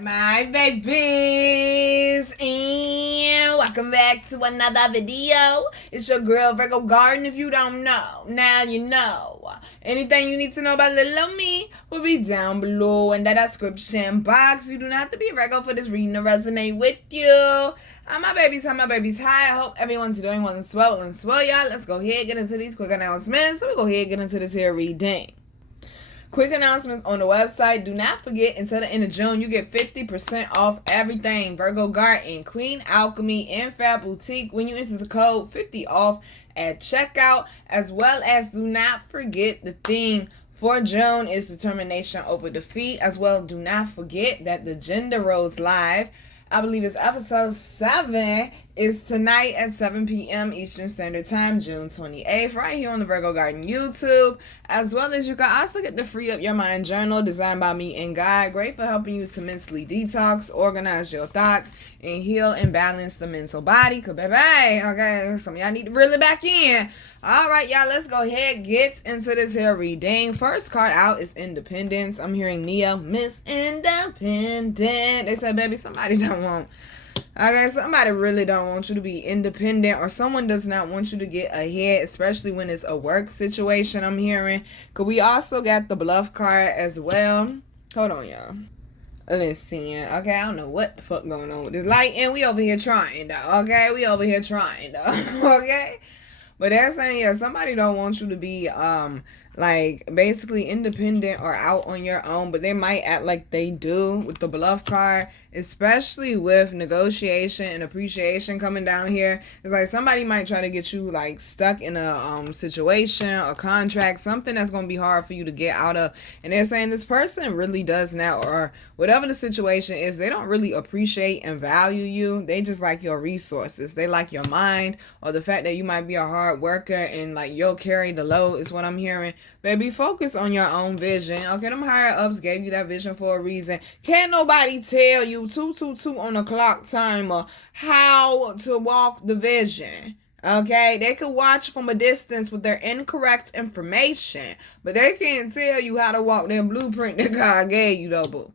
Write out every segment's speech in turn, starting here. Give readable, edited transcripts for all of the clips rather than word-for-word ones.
My babies, and welcome back to another video. It's your girl Virgo Garden. If you don't know, now you know. Anything you need to know about little me will be down below in the description box. You do not have to be a Virgo for this reading to resonate with you. Hi my babies, hi. I hope everyone's doing well and swell, y'all. Let's go ahead and get into these quick announcements. So we go ahead and get into this here reading. Quick announcements on the website. Do not forget, until the end of June, you get 50% off everything Virgo Garden, Queen Alchemy, and FAB Boutique when you enter the code 50 off at checkout. As well as, do not forget, the theme for June is determination over defeat. As well, do not forget that the Gender Rose Live, I believe it's episode 7, is tonight at 7 p.m. Eastern Standard Time, June 28th, right here on the Virgo Garden YouTube. As well as, you can also get the Free Up Your Mind journal designed by me and God. Great for helping you to mentally detox, organize your thoughts, and heal and balance the mental body. Cause baby, okay, some of y'all need to reel it back in. All right, y'all, let's go ahead and get into this here reading. First card out is Independence. I'm hearing Nia, Miss Independent. They said, baby, somebody don't want. Okay, somebody really don't want you to be independent, or someone does not want you to get ahead, especially when it's a work situation, I'm hearing. Because we also got the Bluff card as well. Hold on, y'all. Listen, okay, I don't know what the fuck going on with this light, and we over here trying, though, okay? We over here trying, though, okay? But they're saying, yeah, somebody don't want you to be, like, basically independent or out on your own, but they might act like they do with the Bluff card, especially with negotiation and appreciation coming down here. It's like somebody might try to get you, like, stuck in a situation or contract, something that's going to be hard for you to get out of. And they're saying this person really does now, or whatever the situation is, they don't really appreciate and value you. They just like your resources. They like your mind, or the fact that you might be a hard worker and, like, you'll carry the load is what I'm hearing. Baby, focus on your own vision. Okay, them higher ups gave you that vision for a reason. Can't nobody tell you 222 on the clock timer how to walk the vision. Okay, they could watch from a distance with their incorrect information, but they can't tell you how to walk their blueprint that God gave you, though, boo.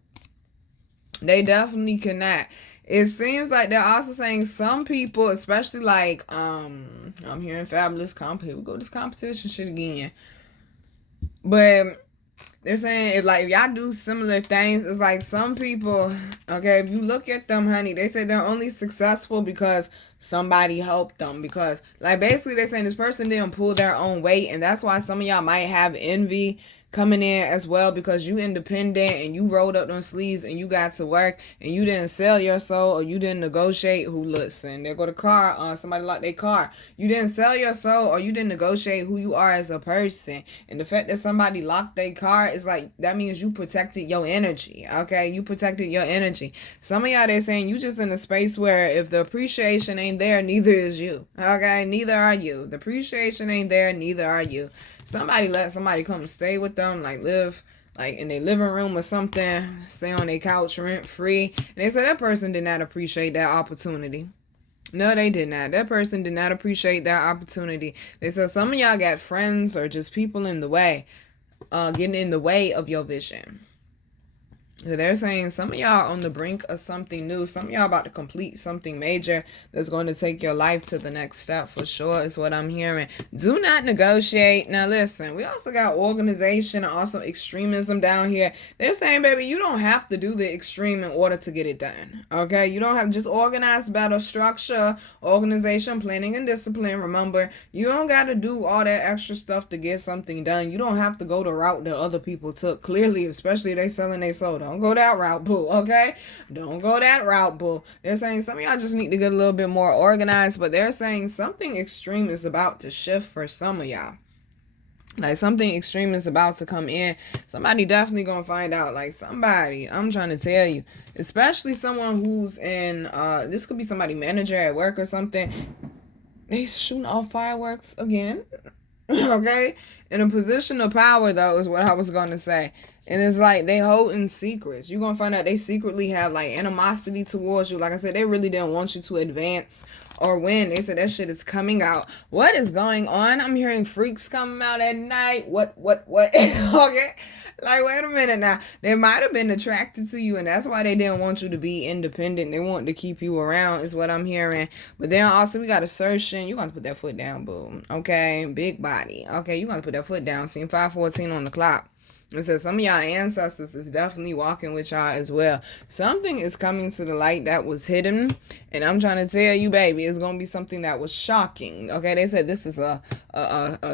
They definitely cannot. It seems like they're also saying some people, especially like, I'm hearing fabulous here we go, this competition shit again. But they're saying, if y'all do similar things, it's like some people, okay, if you look at them, honey, they say they're only successful because somebody helped them. Because, like, basically they're saying this person didn't pull their own weight, and that's why some of y'all might have envy coming in as well, because you independent and you rolled up those sleeves and you got to work and you didn't sell your soul, or you didn't negotiate. Who, listen, there go the car, somebody locked their car. You didn't sell your soul, or you didn't negotiate who you are as a person. And the fact that somebody locked their car is like, that means you protected your energy. Okay, you protected your energy. Some of y'all, they're saying you just in a space where if the appreciation ain't there, neither is you. Okay, neither are you. The appreciation ain't there, neither are you. Somebody let somebody come stay with them, like live like in their living room or something, stay on their couch rent free. And they said that person did not appreciate that opportunity. No, they did not. That person did not appreciate that opportunity. They said some of y'all got friends or just people in the way, getting in the way of your vision. So they're saying some of y'all on the brink of something new. Some of y'all about to complete something major that's going to take your life to the next step for sure, is what I'm hearing. Do not negotiate. Now listen, we also got organization and also extremism down here. They're saying, baby, you don't have to do the extreme in order to get it done. Okay? You don't have to just organize better, structure, organization, planning, and discipline. Remember, you don't got to do all that extra stuff to get something done. You don't have to go the route that other people took. Clearly, especially if they selling their soul. Don't go that route, boo, okay? Don't go that route, boo. They're saying some of y'all just need to get a little bit more organized, but they're saying something extreme is about to shift for some of y'all. Like, something extreme is about to come in. Somebody definitely gonna find out. Like, somebody, I'm trying to tell you, especially someone who's in, this could be somebody manager at work or something. They shooting off fireworks again, okay? In a position of power, though, is what I was gonna say. And it's like they holding secrets. You're going to find out they secretly have like animosity towards you. Like I said, they really didn't want you to advance or when. They said that shit is coming out. What is going on? I'm hearing freaks coming out at night. What? Okay. Like, wait a minute now. They might have been attracted to you, and that's why they didn't want you to be independent. They want to keep you around, is what I'm hearing. But then also, we got assertion. You're going to put that foot down, boo. Okay? Big body. Okay? You're going to put that foot down. Seeing 5:14 on the clock. It says some of y'all ancestors is definitely walking with y'all as well. Something is coming to the light that was hidden. And I'm trying to tell you, baby, it's going to be something that was shocking. Okay? They said this is a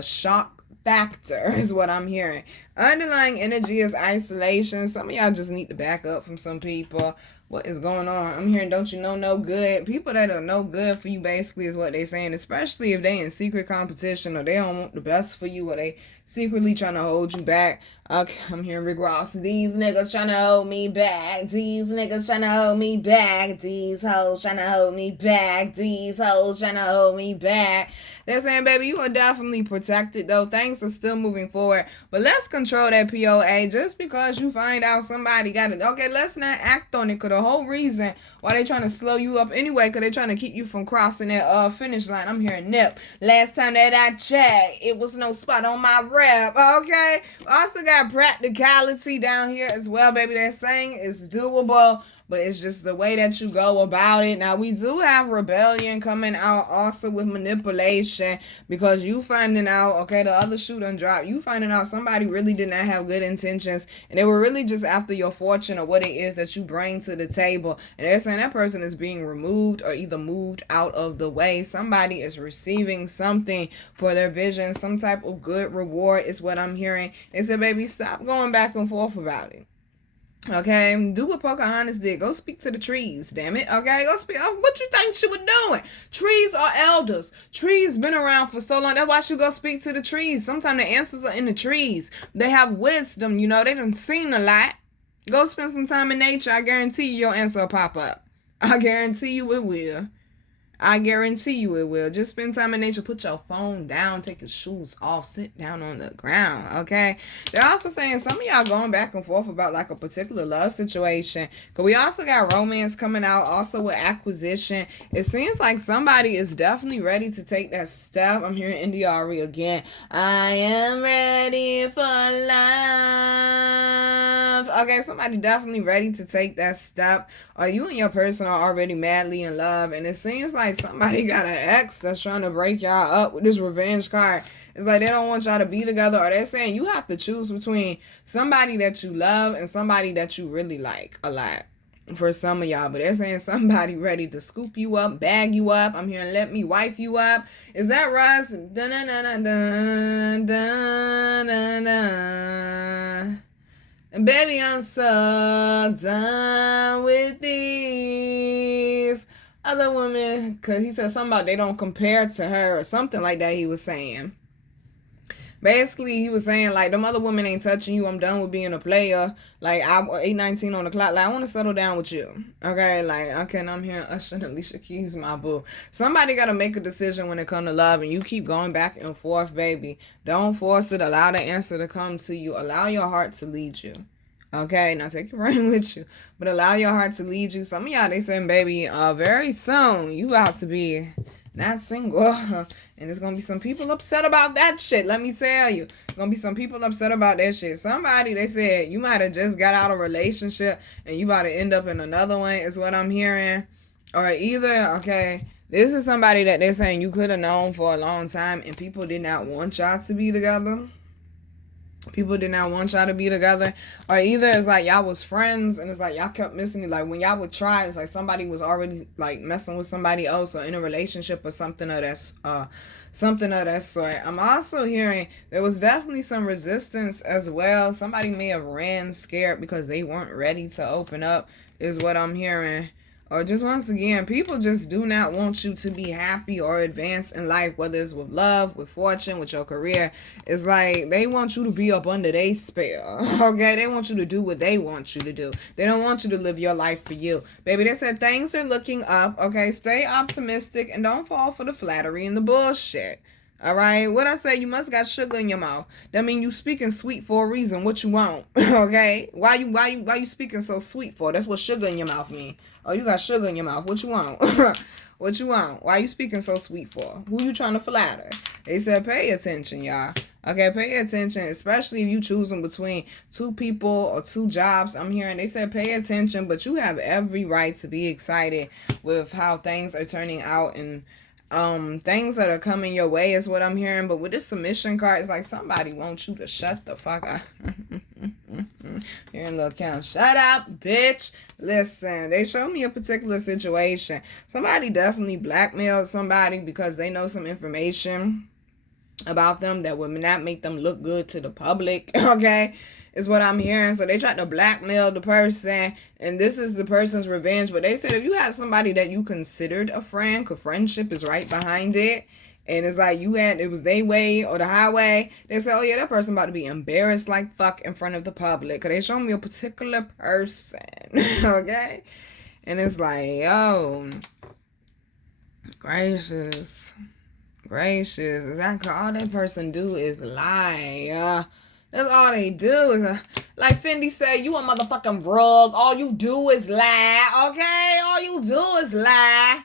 shock factor is what I'm hearing. Underlying energy is isolation. Some of y'all just need to back up from some people. What is going on? I'm hearing don't you know no good. People that are no good for you basically is what they saying, especially if they in secret competition or they don't want the best for you or they secretly trying to hold you back. Okay, I'm hearing Rick Ross. These niggas trying to hold me back. These niggas trying to hold me back. These hoes trying to hold me back. These hoes trying to hold me back. They're saying, baby, you are definitely protected, though. Things are still moving forward. But let's control that POA. Just because you find out somebody got it. Okay, let's not act on it. Because the whole reason why they trying to slow you up anyway, because they trying to keep you from crossing that finish line. I'm hearing nip. Last time that I checked, it was no spot on my rep. Okay? Also got practicality down here as well, baby. They're saying it's doable. But it's just the way that you go about it. Now, we do have rebellion coming out also with manipulation because you finding out, okay, the other shoe done dropped. You finding out somebody really did not have good intentions and they were really just after your fortune or what it is that you bring to the table. And they're saying that person is being removed or either moved out of the way. Somebody is receiving something for their vision. Some type of good reward is what I'm hearing. They said, baby, stop going back and forth about it. Okay, do what Pocahontas did. Go speak to the trees, damn it. Okay, go speak. What you think she was doing? Trees are elders. Trees been around for so long. That's why she go speak to the trees. Sometimes the answers are in the trees. They have wisdom, you know. They done seen a lot. Go spend some time in nature. I guarantee you your answer will pop up. I guarantee you it will. I guarantee you it will. Just spend time in nature. Put your phone down. Take your shoes off. Sit down on the ground. Okay. They're also saying some of y'all going back and forth about like a particular love situation. Because we also got romance coming out. Also with acquisition. It seems like somebody is definitely ready to take that step. I'm hearing Indiari again. I am ready for love. Okay. Somebody definitely ready to take that step. Or you and your person are already madly in love. And it seems like somebody got an ex that's trying to break y'all up with this revenge card. It's like they don't want y'all to be together, or they're saying you have to choose between somebody that you love and somebody that you really like a lot for some of y'all. But they're saying somebody ready to scoop you up, bag you up. I'm hearing let me wife you up. Is that Russ? Dun, dun, dun, dun, dun, dun, dun, dun. And baby, I'm so done with these other women, because he said something about they don't compare to her or something like that he was saying. Basically, he was saying, like, them other women ain't touching you. I'm done with being a player. Like, I'm 8:19 on the clock. Like, I want to settle down with you. Okay? Like, okay, and I'm hearing Usher and Alicia Keys, my boo. Somebody got to make a decision when it comes to love, and you keep going back and forth, baby. Don't force it. Allow the answer to come to you. Allow your heart to lead you. Okay, now take your brain with you, but allow your heart to lead you. Some of y'all, they saying, baby, very soon, you about to be not single, and there's going to be some people upset about that shit, let me tell you. There's going to be some people upset about that shit. Somebody, they said, you might have just got out of a relationship, and you about to end up in another one, is what I'm hearing. Or either, okay, this is somebody that they're saying you could have known for a long time, and people did not want y'all to be together. People did not want y'all to be together. Or either it's like y'all was friends and it's like y'all kept missing it. Like when y'all would try, it's like somebody was already like messing with somebody else or in a relationship or something of that sort. I'm also hearing there was definitely some resistance as well. Somebody may have ran scared because they weren't ready to open up, is what I'm hearing. Or just once again, people just do not want you to be happy or advance in life, whether it's with love, with fortune, with your career. It's like they want you to be up under their spell, okay? They want you to do what they want you to do. They don't want you to live your life for you. Baby, they said things are looking up, okay? Stay optimistic and don't fall for the flattery and the bullshit. All right, what I say, you must got sugar in your mouth. That mean you speaking sweet for a reason. What you want? Okay, why you speaking so sweet for? That's what sugar in your mouth mean. Oh, you got sugar in your mouth. What you want? What you want? Why you speaking so sweet for? Who you trying to flatter? They said pay attention, y'all. Okay, pay attention, especially if you choosing between two people or two jobs. I'm hearing they said pay attention, but you have every right to be excited with how things are turning out and things that are coming your way is what I'm hearing. But with this submission card, it's like somebody wants you to shut the fuck up. Here in little count, shut up, bitch. Listen, they showed me a particular situation. Somebody definitely blackmailed somebody because they know some information about them that would not make them look good to the public. Okay, is what I'm hearing. So they tried to blackmail the person, and this is the person's revenge. But they said if you have somebody that you considered a friend, because friendship is right behind it, and it's like it was their way or the highway, they said, oh yeah, that person about to be embarrassed like fuck in front of the public. Because they showed me a particular person. Okay, and it's like, yo, gracious, exactly. All that person do is lie. That's all they do. Like Fendi said, you a motherfucking rug. All you do is lie. Okay? All you do is lie.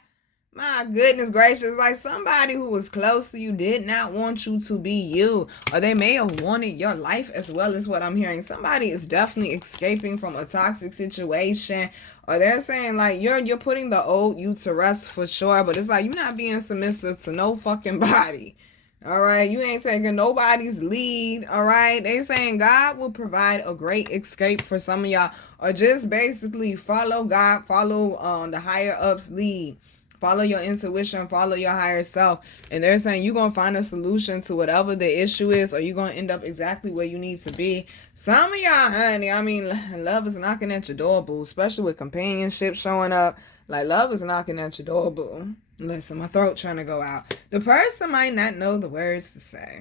My goodness gracious. Like somebody who was close to you did not want you to be you. Or they may have wanted your life as well, is what I'm hearing. Somebody is definitely escaping from a toxic situation. Or they're saying like you're putting the old you to rest for sure. But it's like you're not being submissive to no fucking body. All right, you ain't taking nobody's lead. All right, they saying God will provide a great escape for some of y'all, or just basically follow God, follow the higher ups lead, follow your intuition, follow your higher self. And they're saying you're gonna find a solution to whatever the issue is, or you're gonna end up exactly where you need to be. Some of y'all, honey, I mean, love is knocking at your door, boo. Especially with companionship showing up, like love is knocking at your door, boo. Listen, my throat trying to go out. The person might not know the words to say.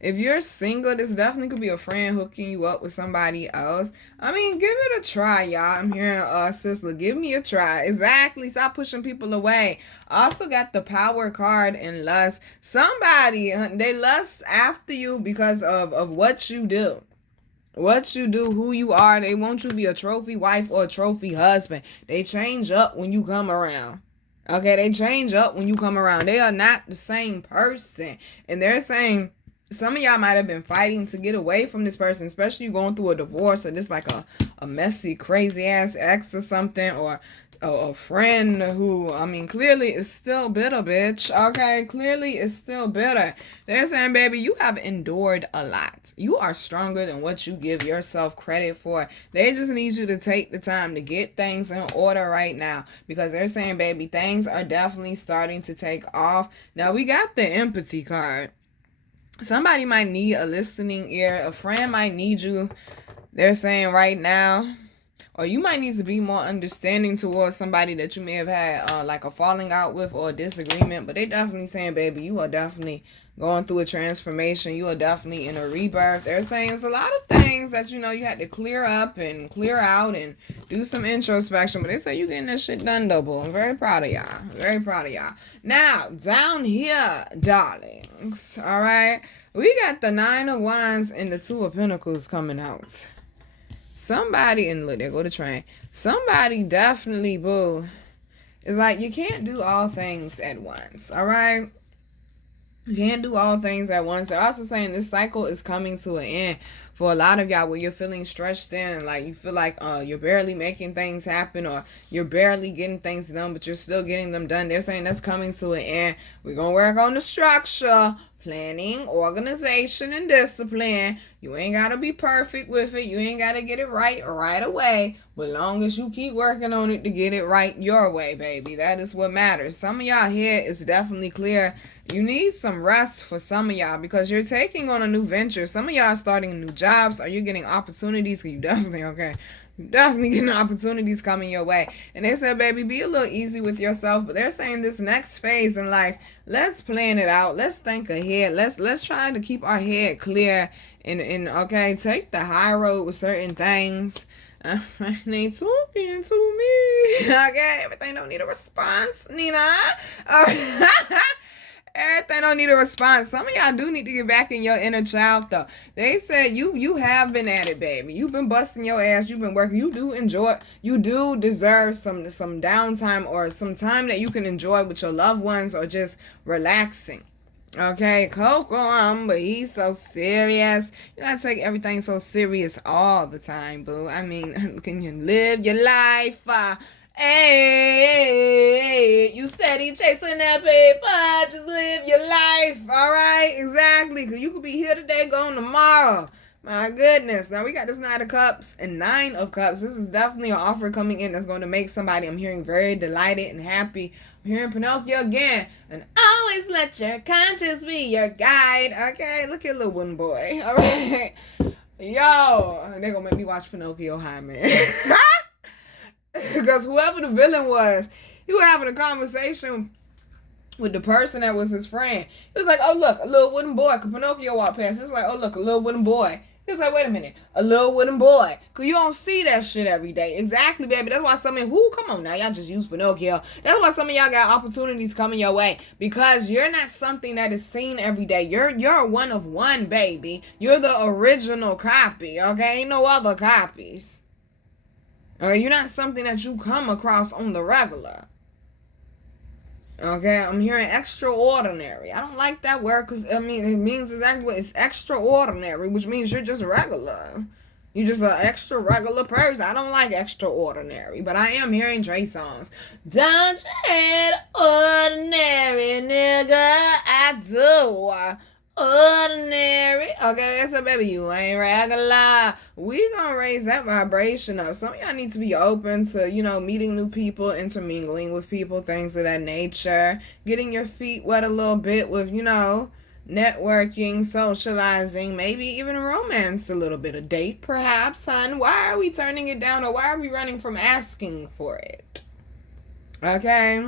If you're single, this definitely could be a friend hooking you up with somebody else. I mean, give it a try, y'all. I'm hearing, sister, give me a try. Exactly. Stop pushing people away. Also got the power card in lust. Somebody, they lust after you because of what you do. What you do, who you are. They want you to be a trophy wife or a trophy husband. They change up when you come around. Okay, they change up when you come around. They are not the same person. And they're saying some of y'all might have been fighting to get away from this person, especially you going through a divorce or this like a messy, crazy ass ex or something, or a friend who, I mean, clearly is still bitter, bitch. Okay, clearly is still bitter. They're saying, baby, you have endured a lot. You are stronger than what you give yourself credit for. They just need you to take the time to get things in order right now, because they're saying, baby, things are definitely starting to take off. Now, we got the empathy card. Somebody might need a listening ear. A friend might need you. They're saying right now. Or you might need to be more understanding towards somebody that you may have had like a falling out with or a disagreement. But they definitely saying, baby, you are definitely going through a transformation. You are definitely in a rebirth. They're saying there's a lot of things that, you had to clear up and clear out and do some introspection. But they say you getting that shit done, double. I'm very proud of y'all. Very proud of y'all. Now, down here, darlings. All right. We got the 9 of Wands and the 2 of Pentacles coming out. Somebody, and look, there go the train. Somebody definitely, boo. It's like you can't do all things at once, all right? You can't do all things at once. They're also saying this cycle is coming to an end for a lot of y'all, where you're feeling stretched thin and like you feel like you're barely making things happen, or you're barely getting things done, but you're still getting them done. They're saying that's coming to an end. We're going to work on the structure, planning, organization, and discipline. You ain't got to be perfect with it. You ain't got to get it right away. But long as you keep working on it to get it right your way, baby. That is what matters. Some of y'all here is definitely clear. You need some rest for some of y'all, because you're taking on a new venture. Some of y'all are starting new jobs, or you're getting opportunities. You definitely getting opportunities coming your way. And they said, baby, be a little easy with yourself. But they're saying this next phase in life, let's plan it out. Let's think ahead. Let's try to keep our head clear and okay, take the high road with certain things. They talking to me. Okay, everything don't need a response, Nina. Everything don't need a response. Some of y'all do need to get back in your inner child, though. They said you have been at it, baby. You've been busting your ass. You've been working. You do enjoy. You do deserve some downtime or some time that you can enjoy with your loved ones or just relaxing. Okay, Coco, but he's so serious. You gotta take everything so serious all the time, boo. I mean, can you live your life? Hey, you steady chasing that paper. Just live your life, all right? Exactly, because you could be here today, gone tomorrow. My goodness. Now, we got this 9 of Cups and 9 of Cups. This is definitely an offer coming in that's going to make somebody, I'm hearing, very delighted and happy. I'm hearing Pinocchio again. And always let your conscience be your guide. Okay, look at little wooden boy. All right. Yo, they're going to make me watch Pinocchio high, man. Because whoever the villain was, he was having a conversation with the person that was his friend. He was like, oh, look, a little wooden boy. Because Pinocchio walked past. He was like, oh, look, a little wooden boy. He was like, wait a minute, a little wooden boy. Because you don't see that shit every day. Exactly, baby. That's why some of you, come on now, y'all just use Pinocchio. That's why some of y'all got opportunities coming your way. Because you're not something that is seen every day. You're a one of one, baby. You're the original copy, okay? Ain't no other copies. Okay, you're not something that you come across on the regular. Okay, I'm hearing extraordinary. I don't like that word because, I mean, it means exactly what it's extraordinary, which means you're just regular. You're just an extra regular person. I don't like extraordinary, but I am hearing Dre songs. Don't you hate ordinary, nigga? I do. Ordinary. Okay, that's a baby. You ain't regular. We gonna raise that vibration up. Some of y'all need to be open to, meeting new people, intermingling with people, things of that nature. Getting your feet wet a little bit with, networking, socializing, maybe even romance a little bit. A date, perhaps, hon. Why are we turning it down or why are we running from asking for it? Okay?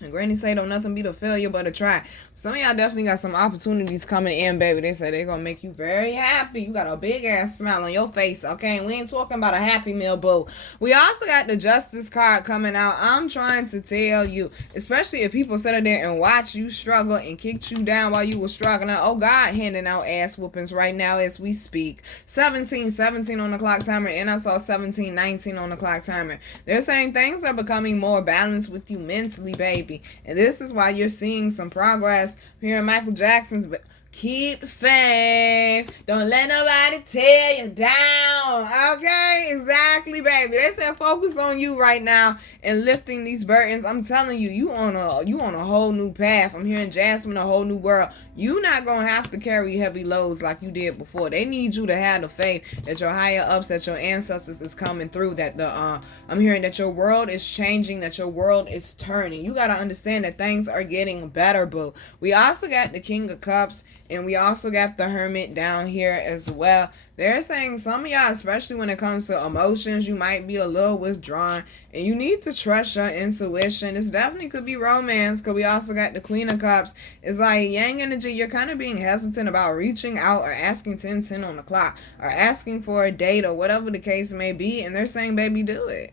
And Granny say don't nothing beat a failure but a try. Some of y'all definitely got some opportunities coming in, baby. They say they're going to make you very happy. You got a big ass smile on your face, okay? And we ain't talking about a happy meal, boo. We also got the Justice card coming out. I'm trying to tell you, especially if people sit there and watch you struggle and kicked you down while you were struggling. Oh, God, handing out ass whoopings right now as we speak. 17:17 on the clock timer, and I saw 17:19 on the clock timer. They're saying things are becoming more balanced with you mentally, baby. And this is why you're seeing some progress here in Michael Jackson's. But keep the faith. Don't let nobody tear you down. Okay? Exactly, baby. They said focus on you right now and lifting these burdens. I'm telling you, you on a whole new path. I'm hearing Jasmine, a whole new world. You not going to have to carry heavy loads like you did before. They need you to have the faith that your higher ups, that your ancestors is coming through, that I'm hearing that your world is changing, that your world is turning. You got to understand that things are getting better, boo. We also got the King of Cups, and we also got the Hermit down here as well. They're saying some of y'all, especially when it comes to emotions, you might be a little withdrawn, and you need to trust your intuition. This definitely could be romance, because we also got the Queen of Cups. It's like yang energy. You're kind of being hesitant about reaching out or asking 10:10 on the clock or asking for a date or whatever the case may be, and they're saying, baby, do it.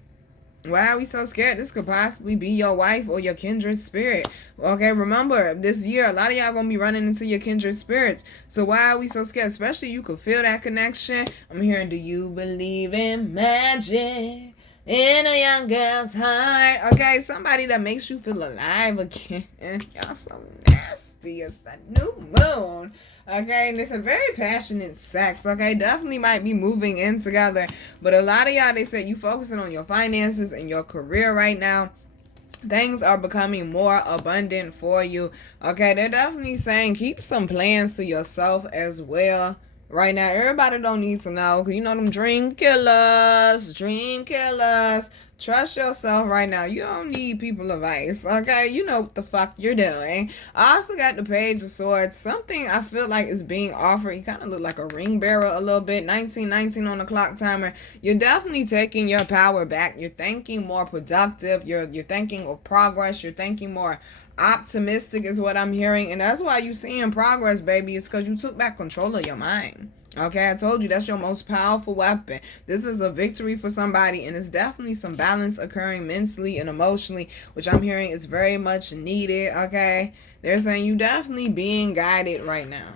Why are we so scared? This could possibly be your wife or your kindred spirit. Okay, remember, this year, a lot of y'all going to be running into your kindred spirits. So why are we so scared? Especially you could feel that connection. I'm hearing, do you believe in magic in a young girl's heart? Okay, somebody that makes you feel alive again. Y'all so nasty. It's that new moon. Okay, and it's a very passionate sex, okay? Definitely might be moving in together. But a lot of y'all, they said you focusing on your finances and your career right now. Things are becoming more abundant for you. Okay, they're definitely saying keep some plans to yourself as well. Right now, everybody don't need to know. Because you know them dream killers. Dream killers. Trust yourself right now. You don't need people's advice, okay? You know what the fuck you're doing. I also got the Page of Swords. Something I feel like is being offered. You kind of look like a ring bearer a little bit. 19:19 on the clock timer. You're definitely taking your power back. You're thinking more productive. You're thinking of progress. You're thinking more optimistic is what I'm hearing. And that's why you're seeing progress, baby. It's because you took back control of your mind. Okay, I told you that's your most powerful weapon. This is a victory for somebody, and it's definitely some balance occurring mentally and emotionally, which I'm hearing is very much needed. Okay, they're saying you definitely being guided right now.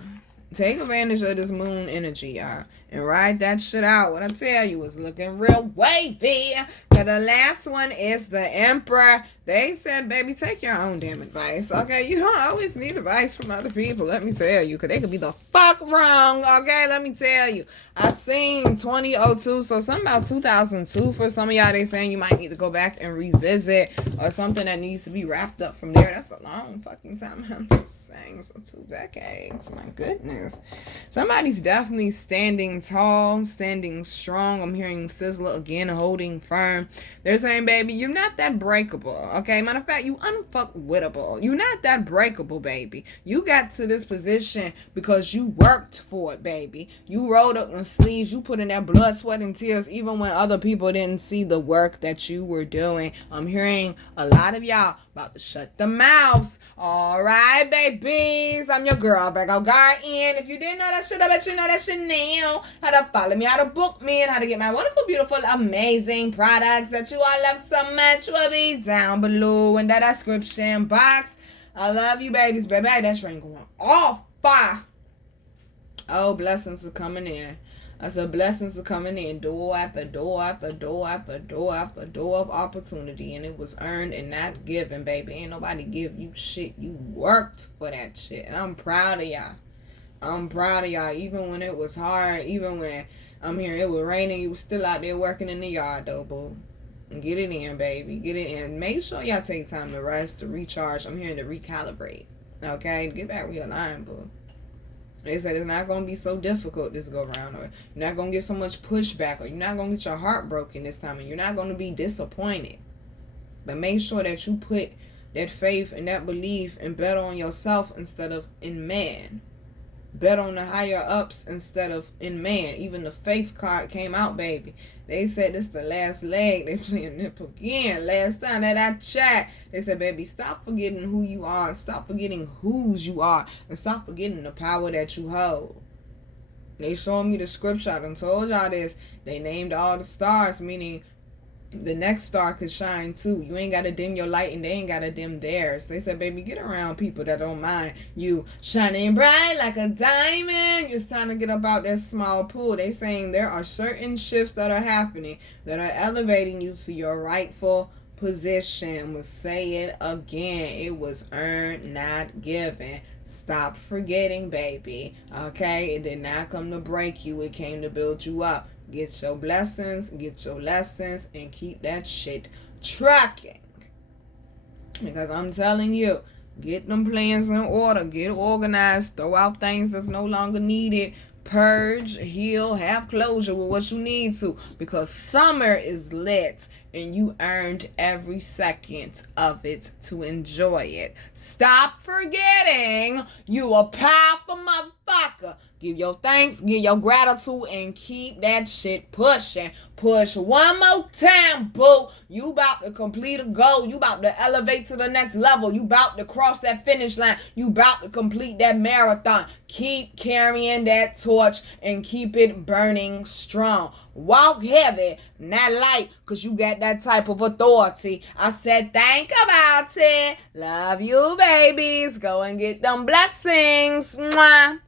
Take advantage of this moon energy, y'all, and ride that shit out. What I tell you is looking real wavy. So the last one is the Emperor. They said, baby, take your own damn advice, okay? You don't always need advice from other people, let me tell you, because they could be the fuck wrong, okay? Let me tell you. I seen 2002, so something about 2002 for some of y'all. They saying you might need to go back and revisit or something that needs to be wrapped up from there. That's a long fucking time. I'm just saying, so 2 decades. My goodness. Somebody's definitely standing tall, standing strong. I'm hearing Sizzler again, holding firm. They're saying, baby, you're not that breakable. Okay, matter of fact, you unfuckwittable. You're not that breakable, baby. You got to this position because you worked for it, baby. You rolled up your sleeves. You put in that blood, sweat, and tears, even when other people didn't see the work that you were doing. I'm hearing a lot of y'all about to shut the mouths. All right, babies. I'm your girl, Virgo Garden. If you didn't know that shit, I bet you know that shit now. How to follow me, how to book me, and how to get my wonderful, beautiful, amazing products that you all love so much will be down below in the description box. I love you, babies. Baby, that train going off fire. Oh, blessings are coming in. I said blessings are coming in, door after door after door after door after door of opportunity, and it was earned and not given, baby. Ain't nobody give you shit. You worked for that shit, and I'm proud of y'all. I'm proud of y'all. Even when it was hard, even when I'm hearing it was raining, you was still out there working in the yard, though, boo. Get it in, baby. Get it in. Make sure y'all take time to rest, to recharge. I'm hearing to recalibrate. Okay, get back realigned, boo. They said it's not going to be so difficult this go around, or you're not going to get so much pushback, or you're not going to get your heart broken this time, and you're not going to be disappointed. But make sure that you put that faith and that belief and bet on yourself instead of in man. Bet on the higher ups instead of in man. Even the faith card came out, baby. They said this the last leg. They playing nip again. Last time that I chat, they said, baby, stop forgetting who you are. Stop forgetting whose you are. And stop forgetting the power that you hold. They showed me the scripture. I done told y'all this. They named all the stars, meaning the next star could shine too. You ain't got to dim your light and they ain't got to dim theirs. They said, baby, get around people that don't mind you shining bright like a diamond. It's time to get up out that small pool. They saying there are certain shifts that are happening that are elevating you to your rightful position. We'll say it again. It was earned, not given. Stop forgetting, baby. Okay? It did not come to break you. It came to build you up. Get your blessings, get your lessons, and keep that shit tracking. Because I'm telling you, get them plans in order. Get organized. Throw out things that's no longer needed. Purge, heal, have closure with what you need to. Because summer is lit. And you earned every second of it to enjoy it. Stop forgetting you a powerful motherfucker. Give your thanks, give your gratitude, and keep that shit pushing. Push one more time, boo. You about to complete a goal. You about to elevate to the next level. You about to cross that finish line. You about to complete that marathon. Keep carrying that torch and keep it burning strong. Walk heavy, not light, because you got that type of authority. I said, think about it. Love you, babies. Go and get them blessings. Mwah.